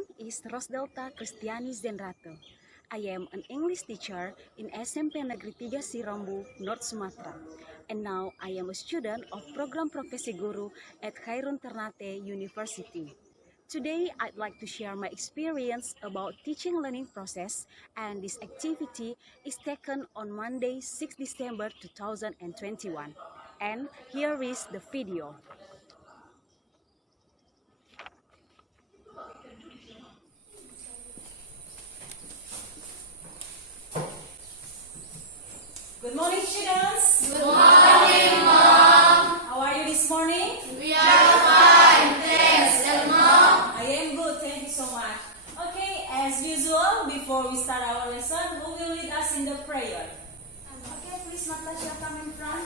name is Rosdelta Kristiani Zenrato. I am an English teacher in SMP Negeri 3 Sirambu, North Sumatra. And now I am a student of Program Profesi Guru at Khairun Ternate University. Today, I'd like to share my experience about teaching learning process, and this activity is taken on Monday, 6 December 2021. And here is the video. Good morning, students. Good morning, Mom. How are you this morning? We are fine, thanks, and Mom. I am good, thank you so much. Okay, as usual, before we start our lesson, who will lead us in the prayer? Okay, please, Natasha, come in front.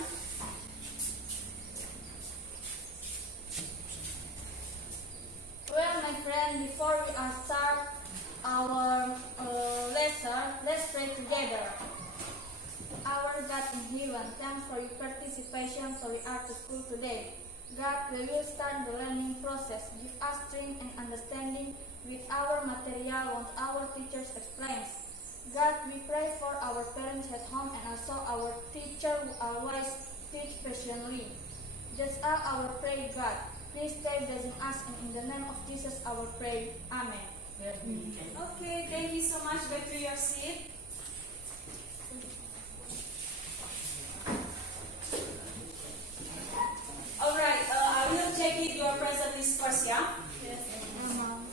Well, my friend, before we start our lesson, let's pray together. Our God in heaven, thanks for your participation so we are to school today. God, we will start the learning process. Give us strength and understanding with our material what our teachers explains. God, we pray for our parents at home and also our teacher who always teach patiently. Just our prayer, God. Please stay blessing us, and in the name of Jesus our prayer. Amen. Okay, thank you so much. Back to your seat. Alright, I will check it your present list first, yeah? Yes, Mom.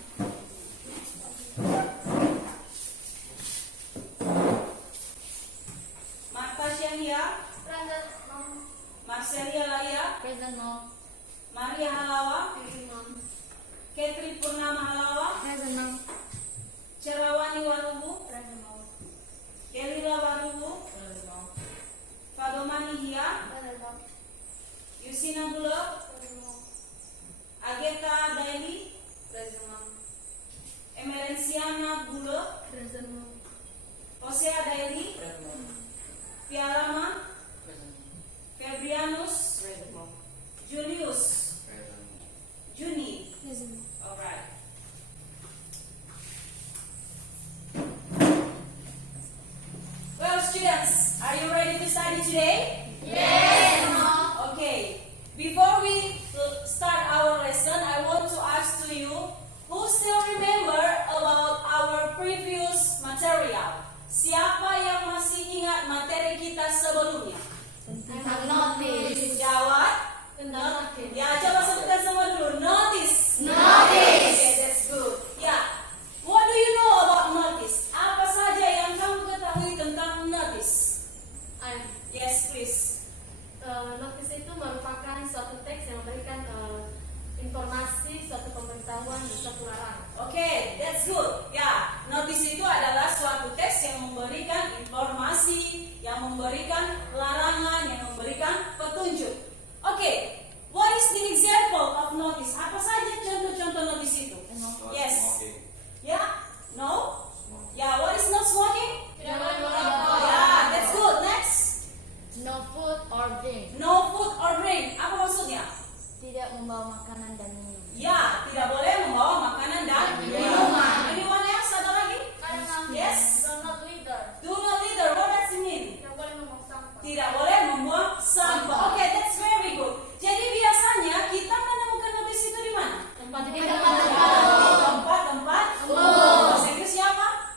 Natasha here, Present, Mom. Marcelia Laya, Present, Mom. Maria Halawa, Present, Mom. Ketri Purnama Halawa, Present, Mom. Cerawani Warubu, Present, Mom. Kelila Warubu, Present, Mom. Fadomani Hia, Present, Mom. Yusina Bulog, Present, Mom. Ageta Daily, Present, Mom. Emerenciana Bulog, Present, Mom. Hosea Daily, Piarama, Fabrianus, Julius, Juni. Present, Mom. Alright. Well, students, are you ready to study today? Yes, Mom. Okay. Before we start our lesson, I want to ask to you, who still remember about our previous material? Siapa yang masih ingat materi kita sebelumnya? Tentang notice. Jawab. Notice. Ya, coba sebutkan semua dulu. Notice. Notice. Okay, that's good. Ya. What do you know about notice? Apa saja yang kamu ketahui tentang notice? Yes, please. Notice itu merupakan suatu teks yang memberikan informasi, suatu pemberitahuan di suatu larangan. Okay, that's good. Ya, notice itu adalah suatu teks yang memberikan informasi, yang memberikan larangan, yang memberikan petunjuk. Okay, what is the example of notice? Apa saja contoh-contoh notice itu? Yes. Ya, no? Ya, what is not smoking? Tidak boleh merokok. Ya, that's good. Next. No food or drink. No food or drink. Apa maksudnya? Tidak membawa makanan dan minum. Ya, tidak boleh membawa makanan dan minuman. Anyone else? Ada lagi? Yes. Do not litter. Do not litter. What does it mean? Tidak boleh membuang sampah. Tidak boleh membuang sampah. Oke, that's very good. Jadi biasanya kita menemukan notis itu di mana? Tempat Di tempat-tempat bahasa Inggris siapa?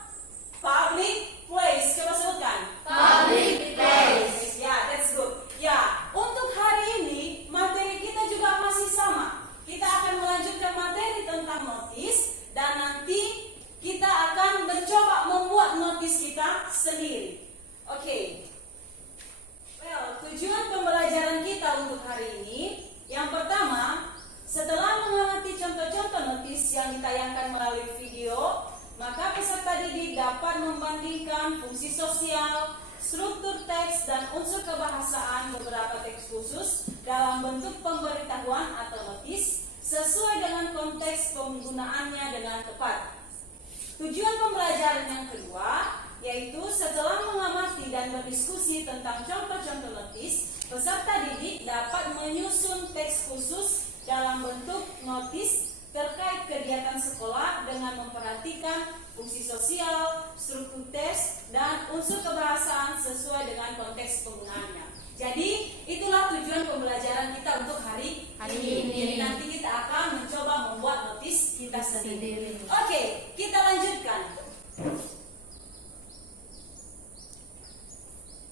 Public place. Coba sebutkan. Public place. Ya, that's good. Ya, untuk hari ini materi kita juga masih sama. Kita akan melanjutkan materi tentang notis dan nanti kita akan mencoba membuat notis kita sendiri. Oke. Well, tujuan pembelajaran kita untuk hari ini, yang pertama, setelah mengamati contoh-contoh notis yang ditayangkan melalui video, maka peserta didik dapat membandingkan fungsi sosial, struktur teks, dan unsur kebahasaan beberapa teks khusus dalam bentuk pemberitahuan atau notis sesuai dengan konteks penggunaannya dengan tepat. Tujuan pembelajaran yang kedua yaitu setelah mengamati dan berdiskusi tentang contoh-contoh notis, peserta didik dapat menyusun teks khusus dalam bentuk notis terkait kegiatan sekolah dengan memperhatikan perhatikan fungsi sosial, struktur teks, dan unsur kebahasaan sesuai dengan konteks penggunaannya. Jadi itulah tujuan pembelajaran kita untuk hari ini. Jadi nanti kita akan mencoba membuat notis kita sendiri. Oke, kita lanjutkan.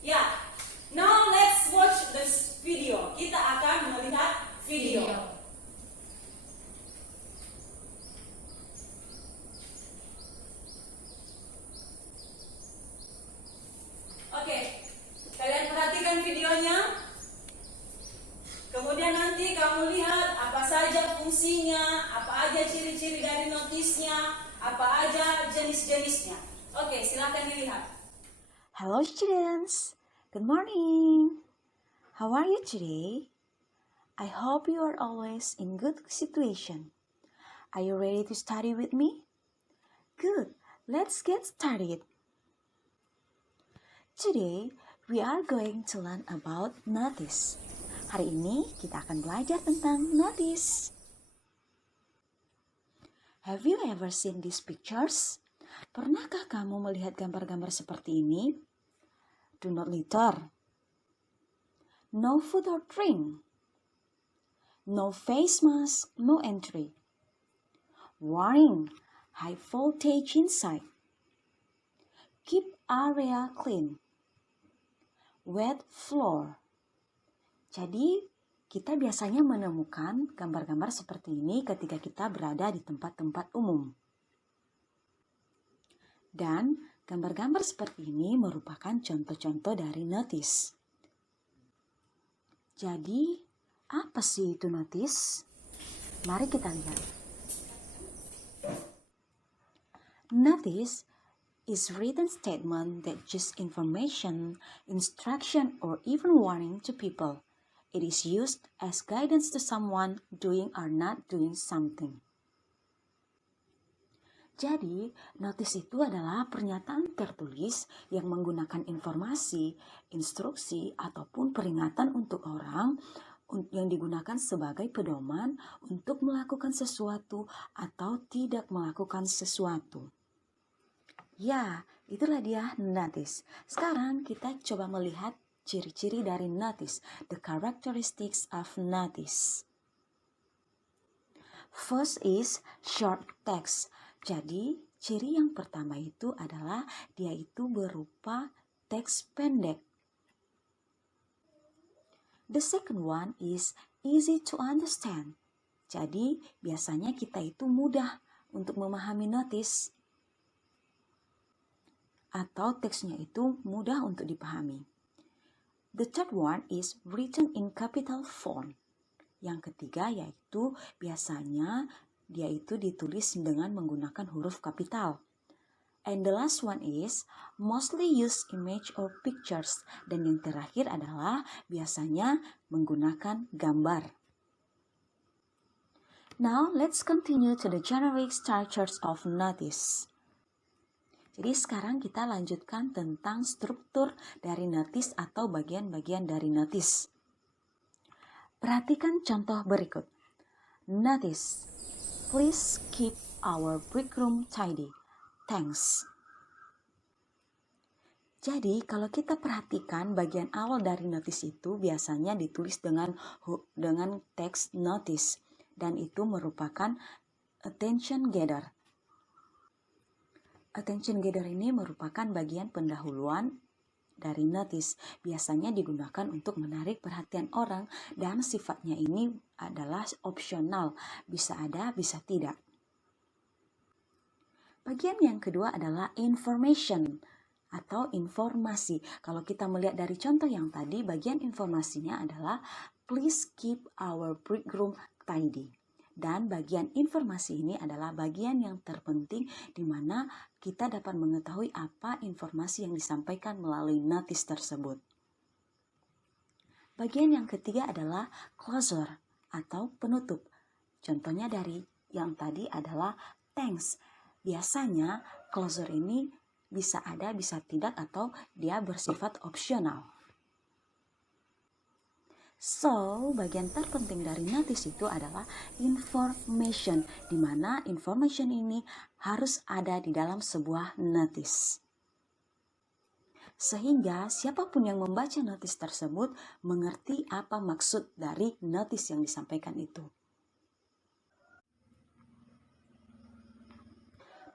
Ya, now let's watch this video. Kita akan melihat video. Oke, kalian perhatikan videonya. Kemudian nanti kamu lihat apa saja fungsinya, apa aja ciri-ciri dari notisnya, apa aja jenis-jenisnya. Oke, silakan dilihat. Hello students, good morning. How are you today? I hope you are always in good situation. Are you ready to study with me? Good, let's get started. Today, we are going to learn about notice. Hari ini kita akan belajar tentang notice. Have you ever seen these pictures? Pernahkah kamu melihat gambar-gambar seperti ini? Do not litter. No food or drink. No face mask, no entry. Warning, high voltage inside. Keep area clean. Wet floor. Jadi, kita biasanya menemukan gambar-gambar seperti ini ketika kita berada di tempat-tempat umum. Dan gambar-gambar seperti ini merupakan contoh-contoh dari notice. Jadi, apa sih itu notice? Mari kita lihat. Notice is written statement that gives information, instruction, or even warning to people. It is used as guidance to someone doing or not doing something. Jadi, notice itu adalah pernyataan tertulis yang menggunakan informasi, instruksi, ataupun peringatan untuk orang yang digunakan sebagai pedoman untuk melakukan sesuatu atau tidak melakukan sesuatu. Ya, itulah dia notice. Sekarang kita coba melihat ciri-ciri dari notice, the characteristics of notice. First is short text. Jadi, ciri yang pertama itu adalah dia itu berupa teks pendek. The second one is easy to understand. Jadi, biasanya kita itu mudah untuk memahami notice. Atau teksnya itu mudah untuk dipahami. The third one is written in capital font. Yang ketiga yaitu biasanya dia itu ditulis dengan menggunakan huruf kapital. And the last one is mostly use image or pictures. Dan yang terakhir adalah biasanya menggunakan gambar. Now let's continue to the generic structures of notice. Jadi sekarang kita lanjutkan tentang struktur dari notice atau bagian-bagian dari notice. Perhatikan contoh berikut. Notice, please keep our break room tidy. Thanks. Jadi kalau kita perhatikan bagian awal dari notice itu biasanya ditulis dengan teks notice. Dan itu merupakan attention gather. Attention gather ini merupakan bagian pendahuluan dari notice. Biasanya digunakan untuk menarik perhatian orang dan sifatnya ini adalah opsional. Bisa ada, bisa tidak. Bagian yang kedua adalah information atau informasi. Kalau kita melihat dari contoh yang tadi, bagian informasinya adalah please keep our break room tidy. Dan bagian informasi ini adalah bagian yang terpenting di mana kita dapat mengetahui apa informasi yang disampaikan melalui notice tersebut. Bagian yang ketiga adalah closure atau penutup. Contohnya dari yang tadi adalah thanks. Biasanya closure ini bisa ada, bisa tidak, atau dia bersifat opsional. So, bagian terpenting dari notice itu adalah information, di mana information ini harus ada di dalam sebuah notice. Sehingga siapapun yang membaca notice tersebut mengerti apa maksud dari notice yang disampaikan itu.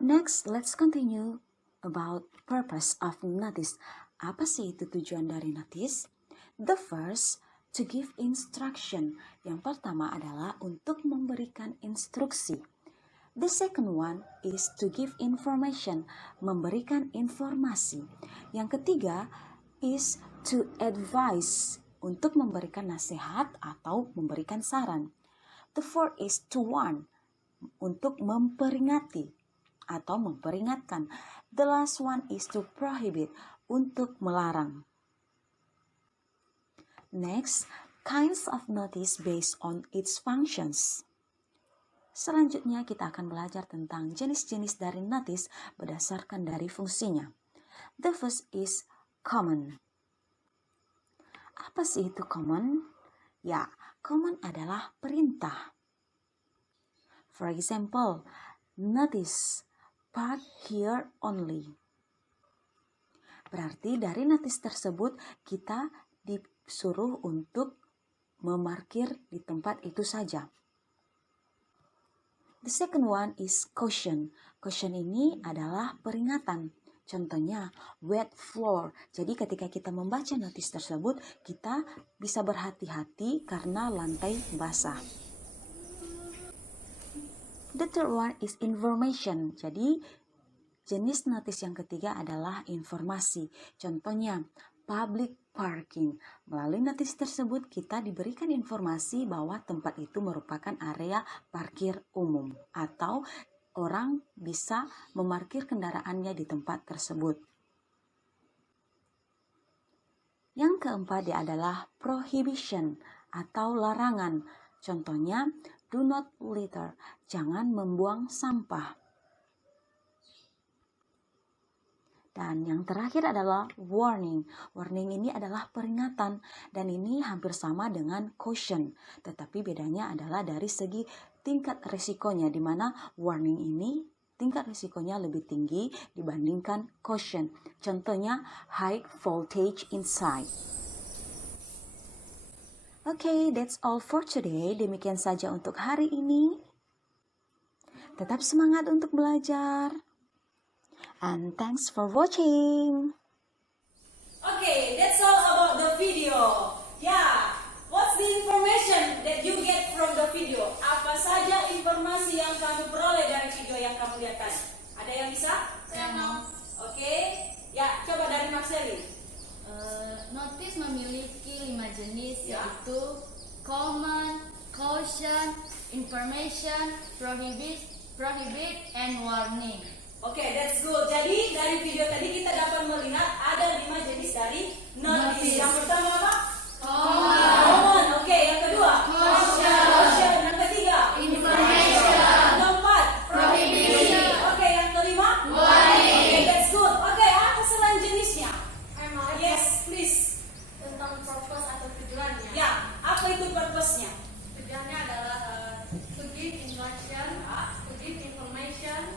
Next, let's continue about purpose of notice. Apa sih itu tujuan dari notice? The first, to give instruction. Yang pertama adalah untuk memberikan instruksi. The second one is to give information, memberikan informasi. Yang ketiga is to advise, untuk memberikan nasihat atau memberikan saran. The fourth is to warn, untuk memperingati atau memperingatkan. The last one is to prohibit, untuk melarang. Next, kinds of notice based on its functions. Selanjutnya kita akan belajar tentang jenis-jenis dari notice berdasarkan dari fungsinya. The first is command. Apa sih itu command? Ya, command adalah perintah. For example, notice, park here only. Berarti dari notice tersebut kita disuruh untuk memarkir di tempat itu saja. The second one is caution. Caution ini adalah peringatan. Contohnya wet floor. Jadi ketika kita membaca notice tersebut, kita bisa berhati-hati karena lantai basah. The third one is information. Jadi jenis notice yang ketiga adalah informasi. Contohnya public parking. Melalui notice tersebut kita diberikan informasi bahwa tempat itu merupakan area parkir umum atau orang bisa memarkir kendaraannya di tempat tersebut. Yang keempat adalah prohibition atau larangan. Contohnya do not litter, jangan membuang sampah. Dan yang terakhir adalah warning. Warning ini adalah peringatan dan ini hampir sama dengan caution. Tetapi bedanya adalah dari segi tingkat risikonya, di mana warning ini tingkat risikonya lebih tinggi dibandingkan caution. Contohnya high voltage inside. Okay, that's all for today. Demikian saja untuk hari ini. Tetap semangat untuk belajar. And thanks for watching. Okay, that's all about the video. Yeah, what's the information that you get from the video? Apa saja informasi yang kamu peroleh dari video yang kamu lihat tadi? Ada yang bisa? Saya mau. Oke, ya coba dari Maxeli. Notice memiliki 5 jenis, Ya. yaitu command, caution, information, prohibit, and warning. Oke, that's good. Jadi dari video tadi kita dapat melihat ada 5 jenis dari notice. Notice. Yang pertama apa? Command, Common. Oke, yang kedua? Caution. Caution. Yang ketiga? information, Yang keempat? prohibition, Oke, yang kelima? warning. Oke, that's good. Oke, apa selain jenisnya? Yes, please. Tentang purpose atau tujuannya. Ya, apa itu purpose-nya? Tujuannya adalah to give instruction, to give information,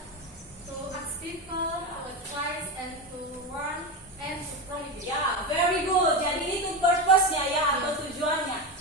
to ask people, to advise, and to warn, and to prohibit. Ya, very good. Jadi itu purpose-nya ya atau tujuannya.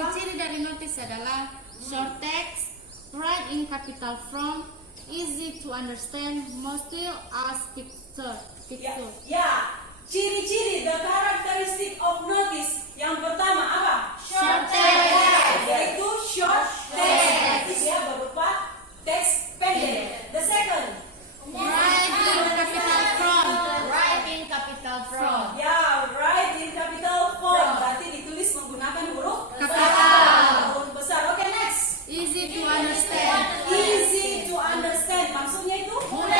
Ciri-ciri dari notice adalah short text, write in capital font, easy to understand, mostly as picture. Ya, ciri-ciri the characteristic of notice. Yang pertama apa? Short text. Yaitu short text. Ya, berupa teks pendek. The second. Write in capital font. Write in capital font. Ya, write in capital font. Berarti ditulis menggunakan huruf Kapital. huruf besar. Oke, next. Easy to understand. Easy to understand. Maksudnya itu Mudah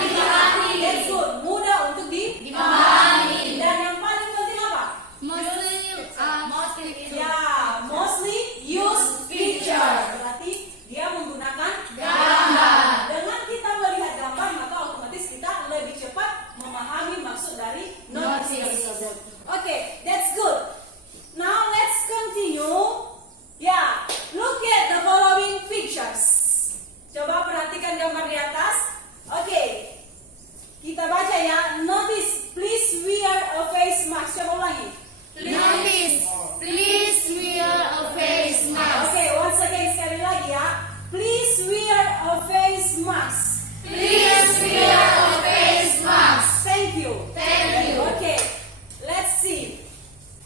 dipahami. That's good. Mudah untuk Dipahami. Dan yang paling penting apa? Mostly Ya, mostly use picture. Berarti dia menggunakan gambar. Dengan kita melihat gambar, maka otomatis kita lebih cepat memahami maksud dari notice tersebut. Oke, that's good. Now let's continue. Ya, look at the following pictures. Coba perhatikan gambar di atas. Oke, kita baca ya. Notice, please wear a face mask. Coba ulangi. Notice, please wear a face mask. Oke, once again sekali lagi ya. Please wear a face mask. Please wear a face mask. Thank you. Thank you. Okay, let's see.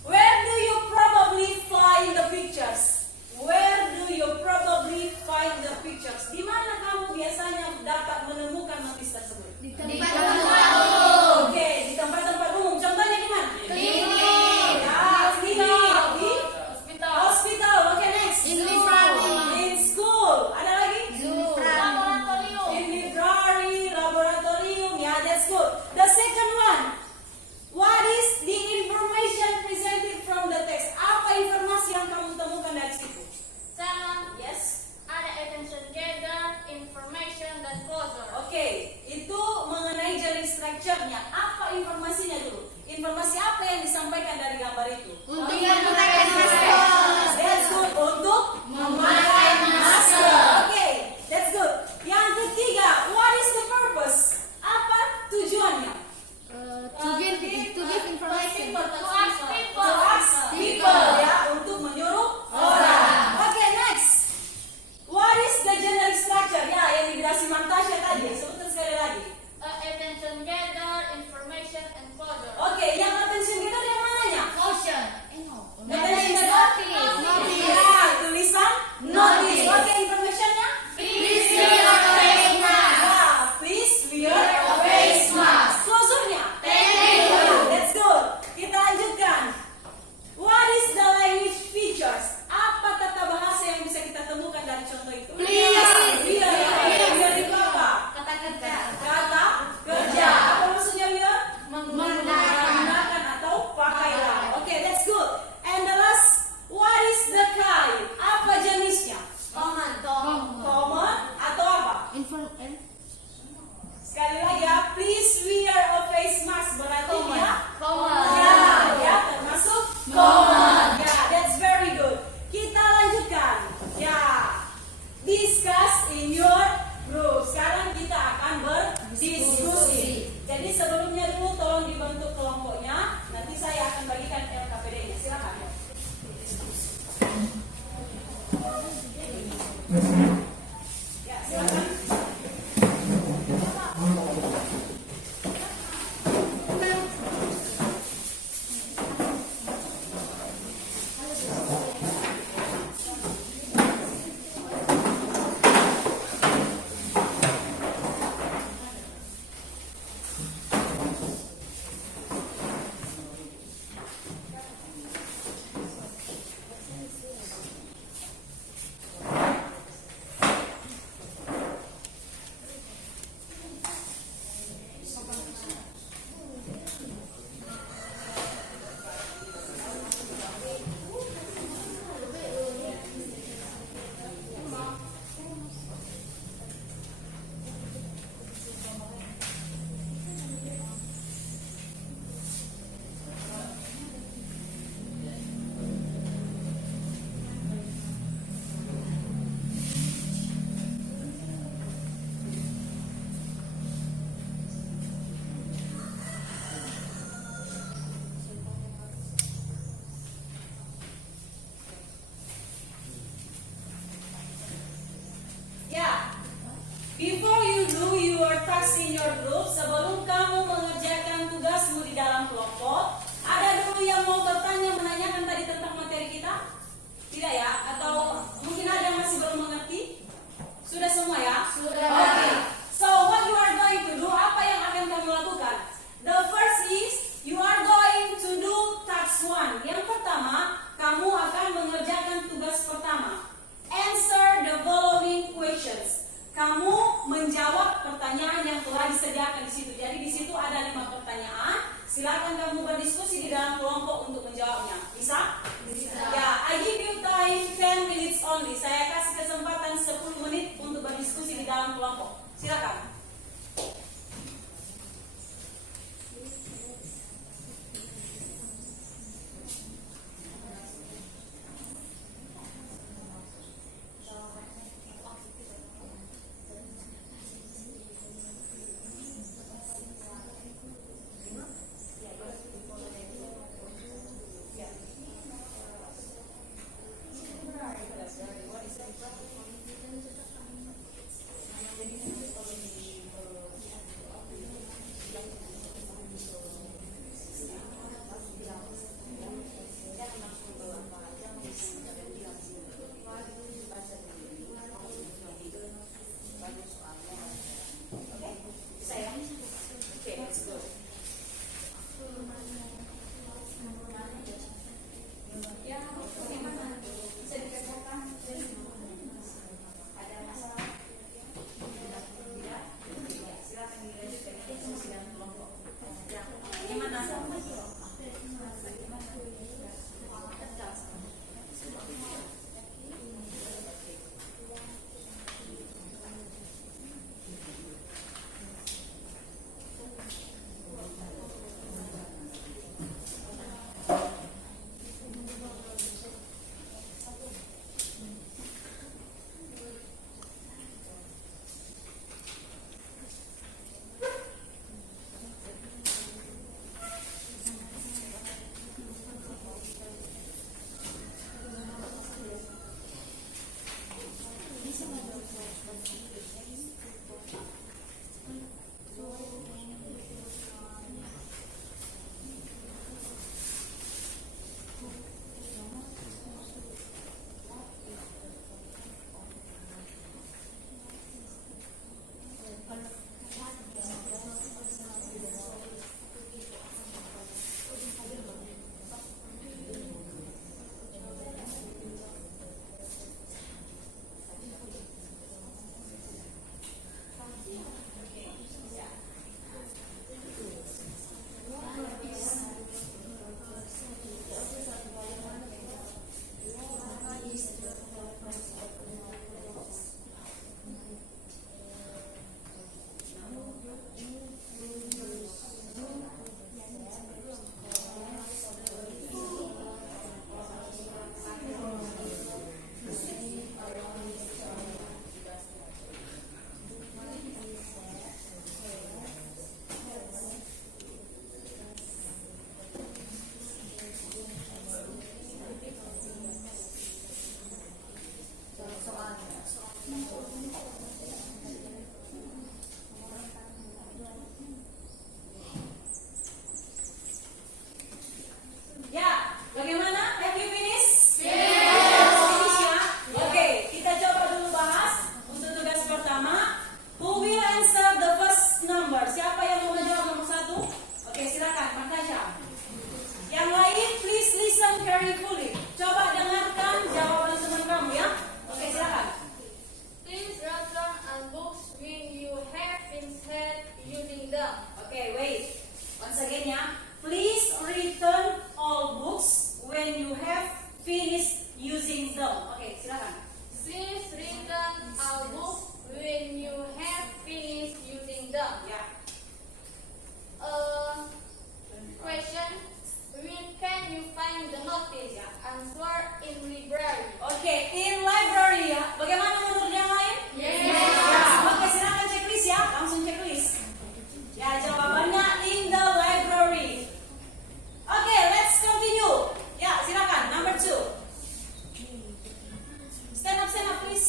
Where do you probably find the pictures? Where do you probably find the pictures? Di mana kamu biasanya dapat menemukan notis tersebut? Di tempat umum. Oke, di tempat-tempat umum. Contohnya di mana? Klinik. Ya, klinik, di Hospital. hospital. Oke, next. In library. In school. Ada lagi? Zoo. Laboratorium. In library, laboratorium. Ya, that's good. The second one. What is the information presented from the text? Apa informasi yang kamu temukan dari situ? Sama. Yes. Ada attention gather, information, dan closure. Oke, itu mengenai jaring structure-nya. Apa informasinya dulu? Informasi apa yang disampaikan dari gambar itu? Untuk menggunakan masker. That's good. Untuk Memakai masker. Oke, that's good. Yang ketiga, what is the purpose? Apa tujuannya? To give information. To ask people. To ask people, ya, untuk menyuruh orang. Oke, next. What is the generic structure? Ya, yang dikasih Mantasya tadi. Sebutkan sekali lagi. Attention gather, information, and closure. Oke, yang attention getter yang mananya? Motion. Attention getter? Notice. Ya, tulisan notice. Oke, informationnya? Please wear a face mask. Ya, please wear a face mask. Closure-nya? Thank you. That's good. Kita lanjutkan. What is the language features? Apa tata bahasa yang bisa kita temukan dari contoh itu? Please. Biar ya. Biar itu apa? Kata kerja. Kata kerja. Apa maksudnya biar? Menggunakan. Menggunakan atau pakailah. Oke, that's good. And the last, what is the kind? Apa jenisnya? Common. Common atau apa? Sekali lagi ya, please wear a face mask. Berarti dia ya, termasuk common. Ya, that's very good. Kita lanjutkan. Ya, discuss in your group. Sekarang kita akan berdiskusi. Jadi sebelumnya dulu tolong dibentuk kelompoknya. Nanti saya akan bagikan LKPD-nya. Silakan. Ya, silakan. mengerjakan tugas pertama. Answer the following questions. Kamu menjawab pertanyaan yang telah disediakan di situ. Jadi di situ ada 5 pertanyaan. Silakan kamu berdiskusi di dalam kelompok untuk menjawabnya. Bisa? Bisa. Ya, I give you time 10 minutes only. Saya kasih kesempatan 10 menit untuk berdiskusi di dalam kelompok. Silakan. Stand up, please.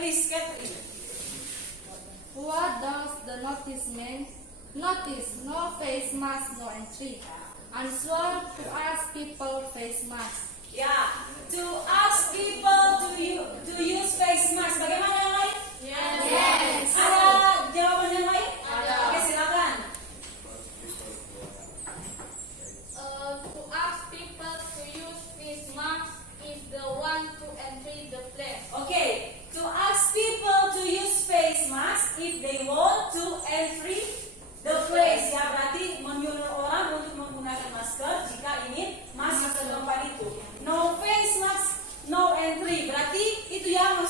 please, Catherine. What does the notice mean? Notice, no face mask, no entry. Answer, to ask people face mask. Ya, to ask people to use face mask. Bagaimana yang lain? Yes. Ada jawaban yang lain? Ada. Oke, silakan. To ask people to use face mask is the one to enter the place. Oke, to ask people to use face mask if they want to entry the place. Ya, berarti menyuruh orang untuk menggunakan masker jika ingin masuk ke tempat itu. No face mask, no entry. Berarti itu yang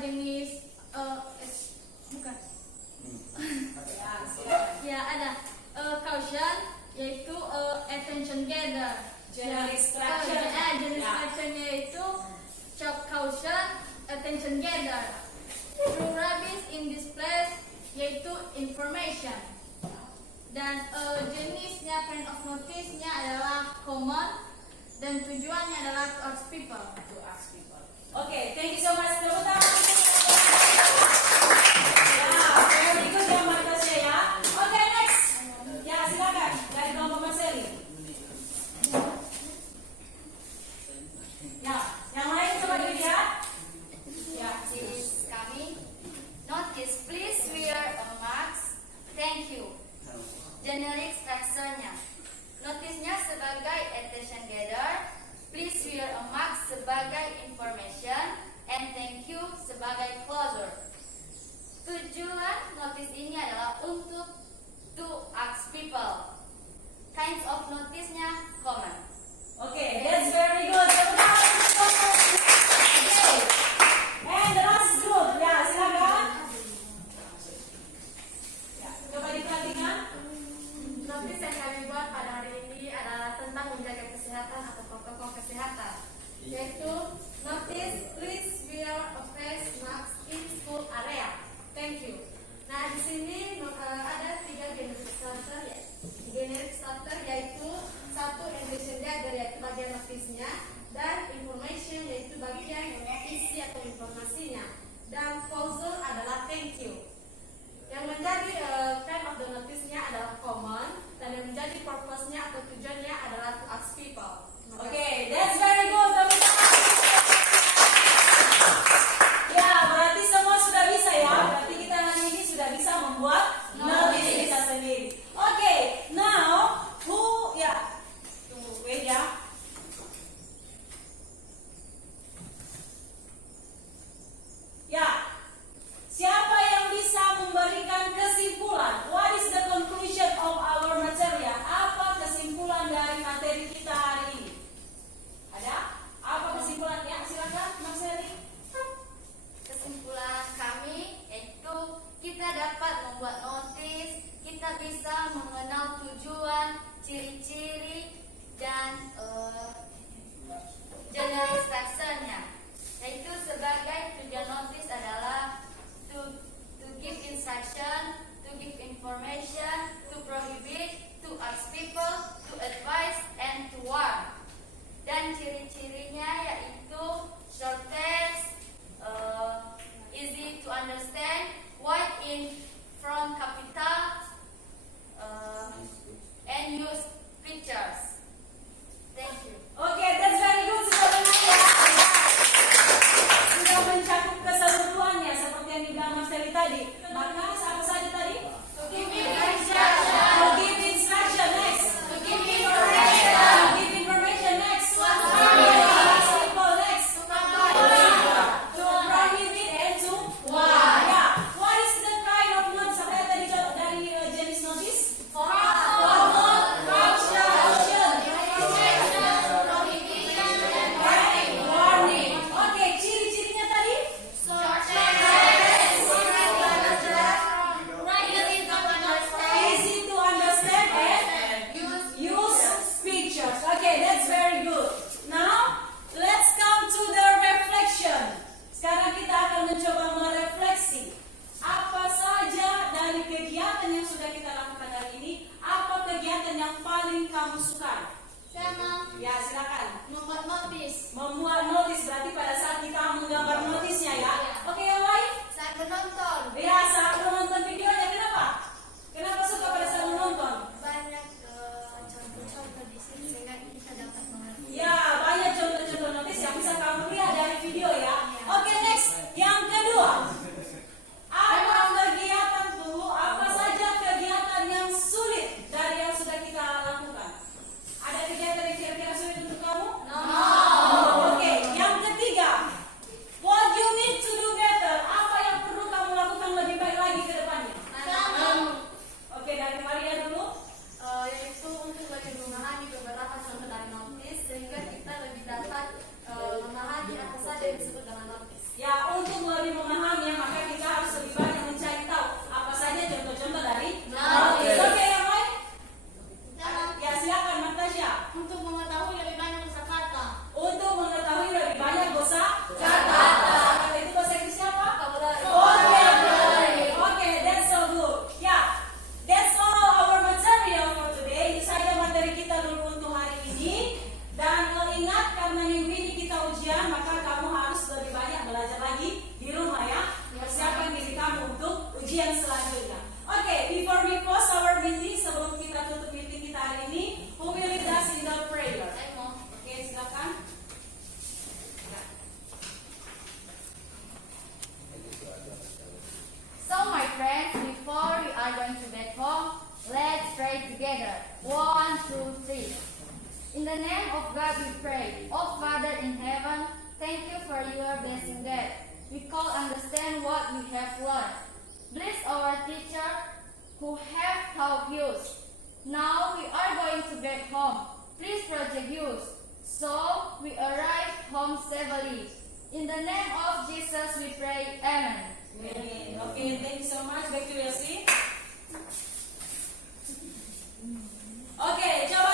jenis bukan. Ya, ada caution, yaitu attention gather. General instruction. Jenis instructionnya itu shock caution, attention gather. True rabbits in this place, yaitu information. Dan jenisnya kind of notice-nya adalah common, dan tujuannya adalah to ask people. Oke, thank you so much. Tepuk tangan. Ya, berikut yang markasnya ya. Oke, next. Ya, silakan dari kelompok Mas Eli. Ya, yang lain coba dilihat. Ya, Jenis kami, notice please wear a mask, thank you. Generic structure-nya, notice-nya sebagai attention gather, please wear a mask sebagai information, and thank you sebagai closure. Tujuan notice ini adalah untuk to ask people. Kinds of notice-nya common. oke, that's very good. Tepuk tangan untuk kelompok. Oke. And the last group. Ya, silakan. Ya, coba diperhatikan. Notis yang kami buat pada hari ini adalah tentang menjaga kesehatan atau protokol kesehatan, yaitu notice please wear a face mask in school area. Thank you. Nah, di sini ada 3 generic starter, generic starter yaitu satu attention gather yaitu bagian notisnya, dan information yaitu bagian isi atau informasinya, dan closure adalah thank you. Yang menjadi kind of the notice-nya adalah common, dan yang menjadi purpose-nya atau tujuannya adalah to ask people. Oke, that's very good. Tepuk tangan. Ya, berarti semua sudah bisa ya. Berarti kita hari ini sudah bisa membuat notice kita sendiri. Oke, now who ya? Tunggu, wait ya. Ya, siapa yang bisa memberikan kesimpulan? What is the conclusion of our material? Apa kesimpulan dari materi kita hari ini? Ada? Apa kesimpulannya? Silakan, Mas Heri. Kesimpulan kami yaitu kita dapat membuat notis, kita bisa mengenal tujuan, ciri-ciri, dan general structure-nya. Yaitu sebagai tujuan notis adalah to give instruction, to give information, to prohibit, to ask people, to advise, and to warn. Dan ciri-cirinya yaitu short text, easy to understand, wide in front capital, and use pictures. Thank you. Oke, that's very good. Sudah benar ya. Sudah mencakup keseluruhannya seperti yang dibilang Mas Heri tadi. Maka apa saja tadi? To give instruction. To give instruction next. To give information. To give information next. To ask people next. To prohibit and to warn. Ya. What is the kind of notice? Apa yang tadi dari jenis notice? Common, caution, warning. Oke, ciri-cirinya tadi? 2, 3. In the name of God we pray. Oh Father in heaven, thank you for your blessing that we can understand what we have learned. Bless our teacher who have taught us. Now we are going to back home. Please protect us. So we arrive home safely. In the name of Jesus we pray. Amen. Amen. Okay, thank you so much. Back to your seat. Oke, coba